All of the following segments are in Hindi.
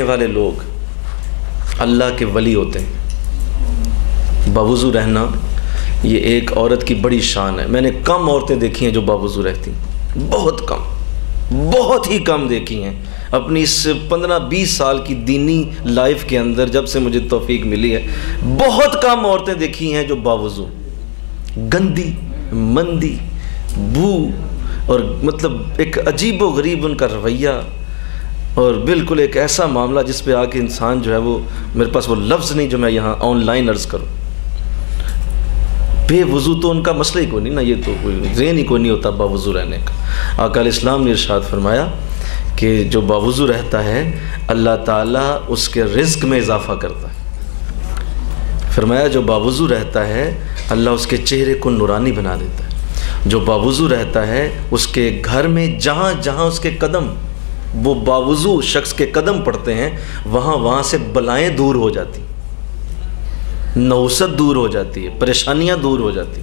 रहने वाले लोग अल्लाह के वली होते हैं। बावुज़ू रहना ये एक औरत की बड़ी शान है। मैंने कम औरतें देखी हैं जो बावुज़ू रहती, बहुत कम, बहुत ही कम देखी हैं अपनी इस 15-20 साल की दीनी लाइफ के अंदर। जब से मुझे तौफीक मिली है, बहुत कम औरतें देखी हैं जो बावुज़ू, गंदी मंदी बू और मतलब एक अजीब व गरीब उनका रवैया, और बिल्कुल एक ऐसा मामला जिस पे आके इंसान जो है वो, मेरे पास वो लफ्ज़ नहीं जो मैं यहाँ ऑनलाइन अर्ज़ करूँ। बेवुज़ू तो उनका मसला ही कोई नहीं ना, ये तो कोई ज़हन ही कोई नहीं होता बावुज़ू रहने का। आका अलैहिस्सलाम ने इरशाद फरमाया कि जो बावुज़ू रहता है अल्लाह ताला उसके रिज़्क़ में इजाफ़ा करता है। फरमाया जो बावुज़ू रहता है अल्लाह उसके चेहरे को नूरानी बना देता है। जो बावुज़ू रहता है उसके घर में जहाँ जहाँ उसके कदम, वो बावुज़ू शख्स के कदम पड़ते हैं, वहाँ वहाँ से बलाएँ दूर हो जाती, नौसत दूर हो जाती है, परेशानियाँ दूर हो जाती।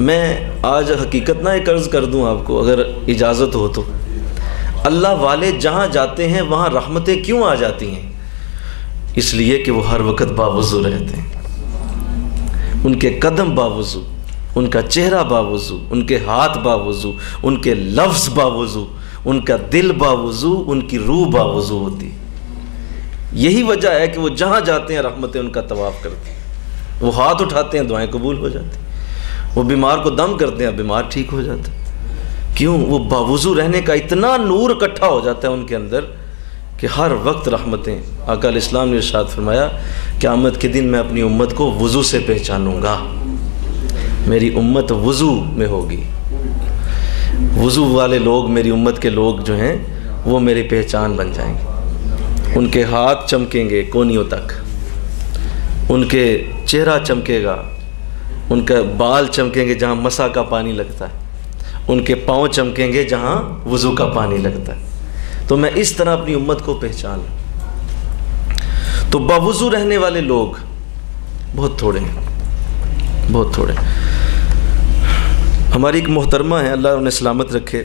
मैं आज हकीकत ना एक अर्ज़ कर दूँ आपको, अगर इजाज़त हो तो। अल्लाह वाले जहाँ जाते हैं वहाँ रहमतें क्यों आ जाती हैं? इसलिए कि वो हर वक्त बावुज़ू रहते हैं। उनके कदम बावुज़ू, उनका चेहरा बावुज़ू, उनके हाथ बावुज़ू, उनके लफ्ज़ बावुज़ू, उनका दिल बावुज़ू, उनकी रूह बावुज़ू होती है। यही वजह है कि वो जहाँ जाते हैं रहमतें उनका तवाफ़ करते हैं। वो हाथ उठाते हैं, दुआएं कबूल हो जाती हैं। वो बीमार को दम करते हैं, बीमार ठीक हो जाता है। क्यों? वो बावुज़ू रहने का इतना नूर इकट्ठा हो जाता है उनके अंदर कि हर वक्त रहमतें। आका अलैहिस्सलाम ने इरशाद फरमाया, क़यामत के दिन मैं अपनी उम्मत को वज़ू से पहचानूँगा। मेरी उम्मत वज़ू में होगी। वज़ू वाले लोग, मेरी उम्मत के लोग जो हैं वो मेरी पहचान बन जाएंगे। उनके हाथ चमकेंगे कोनियों तक, उनके चेहरा चमकेगा, उनका बाल चमकेंगे जहाँ मसा का पानी लगता है, उनके पाँव चमकेंगे जहाँ वज़ू का पानी लगता है। तो मैं इस तरह अपनी उम्मत को पहचान। तो बावुज़ू रहने वाले लोग बहुत थोड़े हैं, बहुत थोड़े। हमारी एक मोहतरमा है, अल्लाह उन्हें सलामत रखे,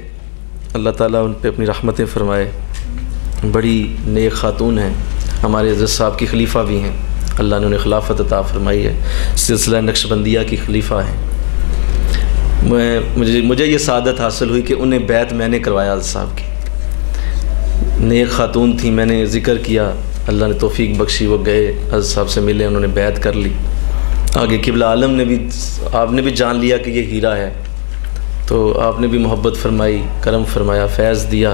अल्लाह ताला उन पे अपनी रहमतें फरमाए। बड़ी नेक खातून हैं, हमारे हज़रत साहब की खलीफ़ा भी हैं, अल्लाह ने उन्हें खिलाफत अता फरमाई है, सिलसिला नक्शबंदिया की खलीफ़ा हैं। मुझे ये सादत हासिल हुई कि उन्हें बैत मैंने करवाया हज़रत साहब की। नेक खातून थी, मैंने ज़िक्र किया, अल्लाह ने तौफ़ीक बख्शी, वो गए हज़रत साहब से मिले, उन्होंने बैत कर ली। आगे किबला आलम ने भी, आपने भी जान लिया कि ये हीरा है, तो आपने भी मोहब्बत फरमाई, करम फरमाया, फैज़ दिया,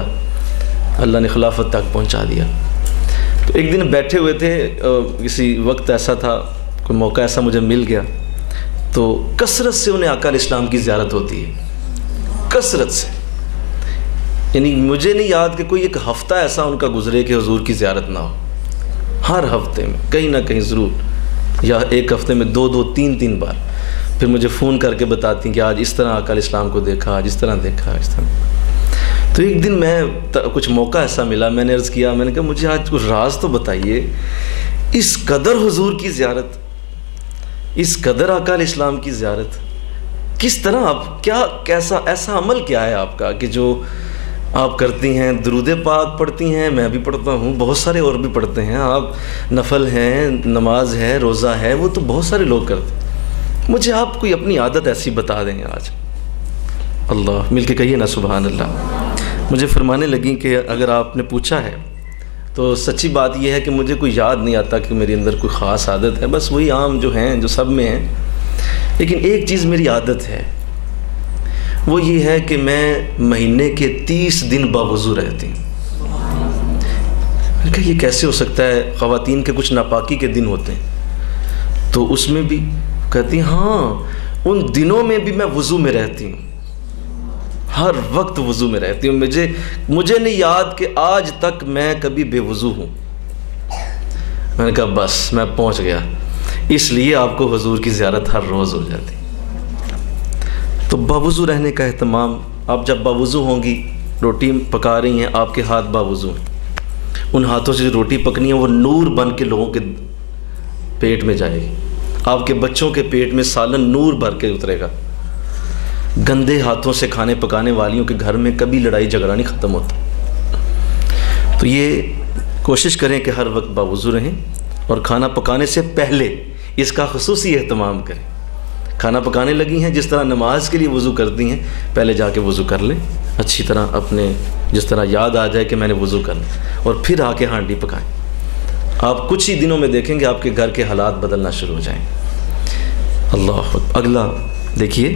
अल्लाह ने खिलाफत तक पहुंचा दिया। तो एक दिन बैठे हुए थे, किसी वक्त ऐसा था, कोई मौका ऐसा मुझे मिल गया, तो कसरत से उन्हें आका अलैहिस्सलाम की ज़ियारत होती है, कसरत से। यानी मुझे नहीं याद कि कोई एक हफ़्ता ऐसा उनका गुज़रे कि हुज़ूर की ज़ियारत ना हो। हर हफ्ते में कहीं ना कहीं ज़रूर, या एक हफ़्ते में 2-2, 3-3 बार फिर मुझे फ़ोन करके बताती कि आज इस तरह आका अलैहिस्सलाम को देखा, आज इस तरह देखा, इस तरह। तो एक दिन मैं कुछ मौका ऐसा मिला, मैंने अर्ज़ किया, मैंने कहा मुझे आज कुछ राज तो बताइए, इस कदर हुज़ूर की ज़ियारत, इस कदर आका अलैहिस्सलाम की ज़ियारत किस तरह, आप क्या, कैसा, ऐसा अमल क्या है आपका कि जो आप करती हैं? दुरूद पाक पढ़ती हैं, मैं भी पढ़ता हूँ, बहुत सारे और भी पढ़ते हैं, आप नफल हैं, नमाज है, रोज़ा है, वो तो बहुत सारे लोग करते हैं। मुझे आप कोई अपनी आदत ऐसी बता दें आज। अल्लाह, मिल के कहिए ना सुबहान अल्लाह। मुझे फरमाने लगी कि अगर आपने पूछा है तो सच्ची बात यह है कि मुझे कोई याद नहीं आता कि मेरे अंदर कोई ख़ास आदत है, बस वही आम जो हैं, जो सब में हैं। लेकिन एक चीज़ मेरी आदत है, वो ये है कि मैं महीने के 30 दिन बावुज़ू रहती हूँ। मैंने कहा ये कैसे हो सकता है? ख़वातीन के कुछ नापाकी के दिन होते हैं, तो उसमें भी कहती हैं हाँ, उन दिनों में भी मैं वज़ू में रहती हूँ, हर वक्त वज़ू में रहती हूँ। मुझे नहीं याद कि आज तक मैं कभी बेवज़ू हूँ। मैंने कहा बस मैं पहुँच गया, इसलिए आपको हुज़ूर की ज़ियारत हर रोज़ हो जाती। तो बावुज़ू रहने का एहतमाम, आप जब बावुज़ू होंगी, रोटी पका रही हैं, आपके हाथ बावुज़ू हैं, उन हाथों से जो रोटी पकनी है वो नूर बन के लोगों के पेट में जाएगी। आपके बच्चों के पेट में सालन नूर भर के उतरेगा। गंदे हाथों से खाने पकाने वालियों के घर में कभी लड़ाई झगड़ा नहीं ख़त्म होता। तो ये कोशिश करें कि हर वक्त बावुज़ू रहें और खाना पकाने से पहले इसका ख़ुसूसी एहतमाम करें। खाना पकाने लगी हैं, जिस तरह नमाज के लिए वज़ू करती हैं, पहले जाके वज़ू कर लें अच्छी तरह, अपने जिस तरह याद आ जाए कि मैंने वज़ू करना, और फिर आके हांडी पकाएं। आप कुछ ही दिनों में देखेंगे आपके घर के हालात बदलना शुरू हो जाएंगे। अल्लाह। अगला देखिए,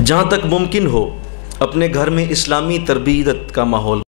जहाँ तक मुमकिन हो अपने घर में इस्लामी तरबियत का माहौल